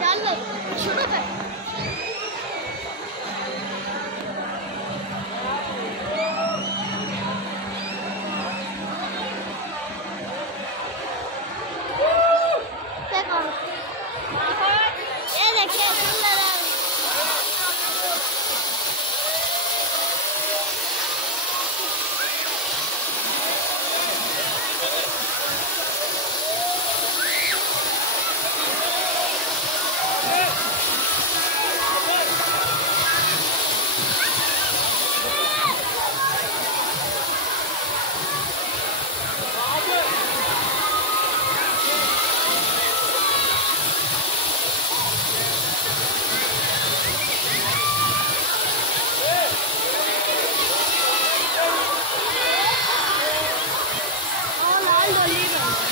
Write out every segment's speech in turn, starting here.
चल शुरू कर। ये देखिए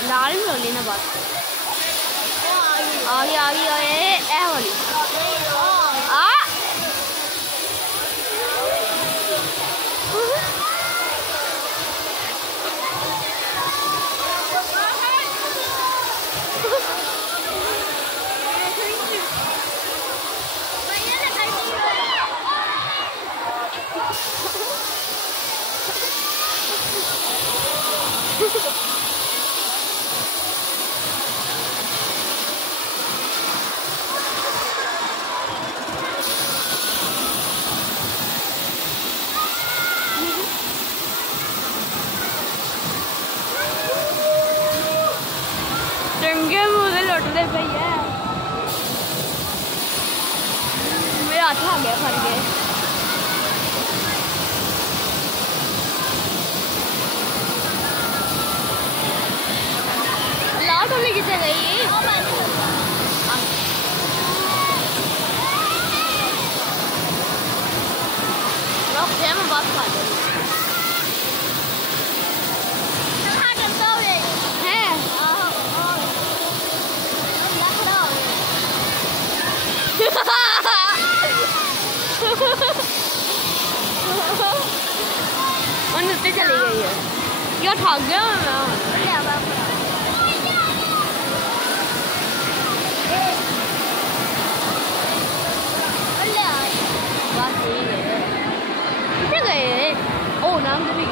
लाल वाली ना बात आगे आगे ए वाली आ चंगे मुझे लौटने पे है मेरा हाथ आ गया फट गए लाल वाली किसे गई मैं बात कर नीचे चली गई है क्या थक गया मैं गए ओ नाम तो भी